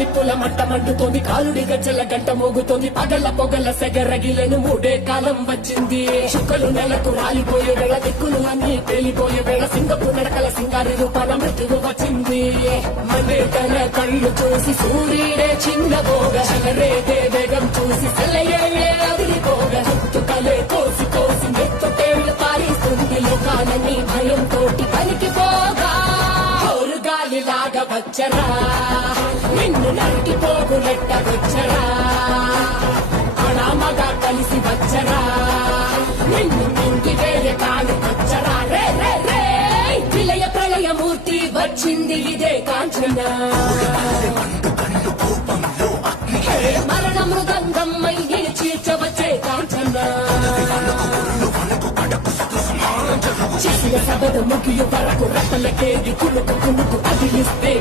నిప్పుల మంట మండుతోంది, కాలుడి గజ్జల గంట మోగుతోంది, పగల పొగల సెగరగిలను మూడే కాలం వచ్చింది. చుక్కలు నెలకు రాలిపోయే వేళ, దిక్కులు అన్ని పేలిపోయే వేళ, సింగపు నడకల సింగారి రూపాల మృత్యువు వచ్చింది. మనే తన కళ్ళు చూసి సూర్యుడే చిన్నబోగా, చలరేగే వేగం చూసి సెలయే అదిరిపోగా, చుట్టుకలే కోసి కోసి నెత్తుకేళ్లు పారిస్తుంది. లోకాలన్నీ భయం తోటి పనికిపోగా, గాలిలాగా వచ్చరా నిన్ను నరికి పోగులెట్ట వచ్చరా, అడామగా కలిసి వచ్చరా నిన్ను మింగి వేరే కాలు వచ్చరా. రే రే రే విలయ ప్రళయమూర్తి వచ్చింది ఇదే కాంచన, మరణ మృదంగమ్మై చీల్చవచ్చే కాంచన. చేసిన సబద ముగియ వరకు రెప్పలకేది కులుకు కులుకు అదిలిస్తే